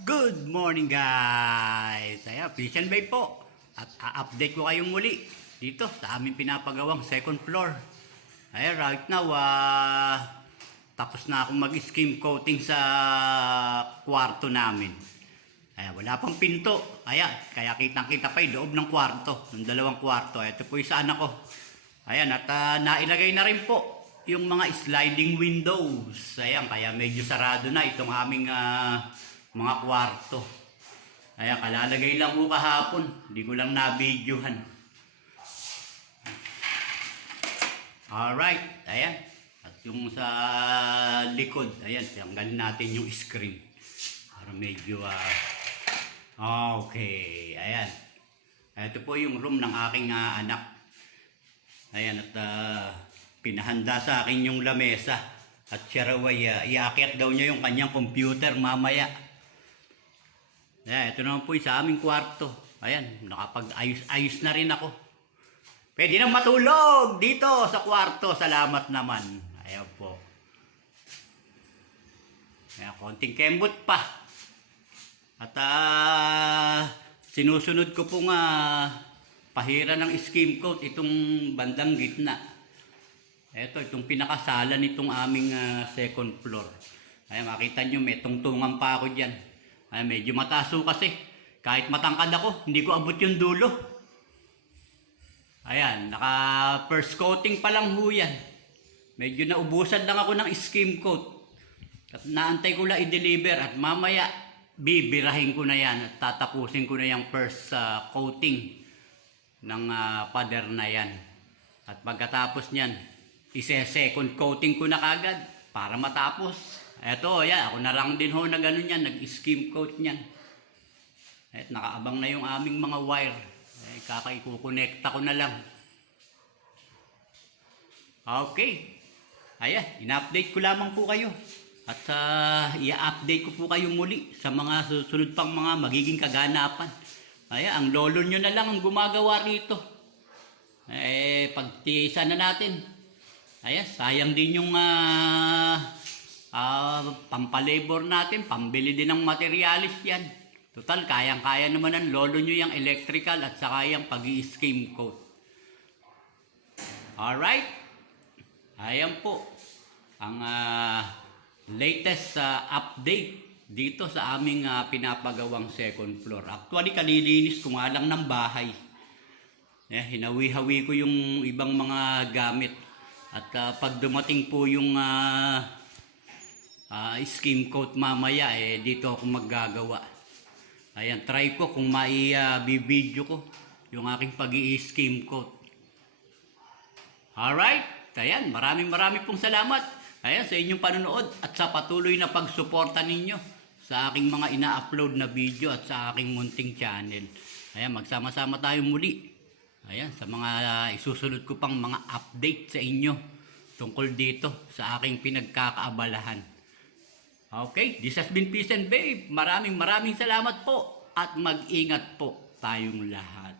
Good morning guys! Ayan, Fish and Bay po. At a-update ko kayong muli dito sa aming pinapagawang second floor. Ayan, right now, ah, tapos na akong mag-skim coating sa kwarto namin. Ayan, wala pang pinto. Ayan, kaya kitang-kita pa yung loob ng kwarto, ng dalawang kwarto. Ito po yung sa anak ko. Ayan, at ah, nailagay na rin po yung mga sliding windows. Ayan, kaya medyo sarado na itong aming ah, mga kwarto. Ayan, kalalagay lang po kahapon. Hindi ko lang na-videohan. Alright, ayan. At yung sa likod, ayan, tanggalin natin yung screen. Para medyo, ah, okay, ayan. Ito po yung room ng aking ah, anak. Ayan, at ah, pinahanda sa akin yung lamesa. At siya raw ay ah, iakyat daw niya yung kanyang computer mamaya. Ayan, ito naman po sa aming kwarto. Ayan, nakapag-ayos-ayos na rin ako. Pwede nang matulog dito sa kwarto. Salamat naman. Ayan po. Ayan, konting kembot pa. At ah, sinusunod ko pong ah, pahira ng skim coat itong bandang gitna. Ito, itong pinakasala nitong aming ah, second floor. Ayan, makita nyo, may tungtungan pa ako dyan. Ay, medyo mataso kasi. Kahit matangkad ako, hindi ko abot yung dulo. Ayan, naka first coating pa lang ho yan. Medyo naubusan lang ako ng skim coat. At naantay ko lang i-deliver at mamaya bibirahin ko na yan at tatapusin ko na yung first ah, coating ng ah, pader na yan. At pagkatapos niyan, ise-second coating ko na kagad para matapos. Eto, yan, ako na lang din ho na ganun yan, nag-skim coat niyan. At nakaabang na yung aming mga wire. Eh, kakaikukonekta ko na lang. Okay. Ayan, in-update ko lamang po kayo. At sa i-update ko po kayo muli sa mga susunod pang mga magiging kaganapan. Ayan, ang lolo nyo na lang ang gumagawa rito. Eh, pagtiisan na natin. Ayan, sayang din yung ah, ah, pampalabor natin, pambili din ng materialis yan. Total, kayang-kaya naman ng lolo nyo yung electrical at saka yung pag skim coat. Alright? Ayan po ang ah, latest ah, update dito sa aming ah, pinapagawang second floor. Actually, kalilinis ko nga lang ng bahay. Eh, hinawi-hawi ko yung ibang mga gamit. At ah, pag dumating po yung ah, ah, skim coat mamaya, eh, dito ako maggagawa. Ayan, try ko kung mai-video ko yung aking pag skim coat. Alright, ayan, maraming maraming pong salamat. Ayan, sa inyong panonood at sa patuloy na pagsuporta ninyo sa aking mga ina-upload na video at sa aking munting channel. Ayan, magsama-sama tayo muli. Ayan, sa mga uh, isusunod ko pang mga update sa inyo tungkol dito sa aking pinagkakaabalahan. Okay, this has been Peace and Babe. Maraming maraming salamat po at mag-ingat po tayong lahat.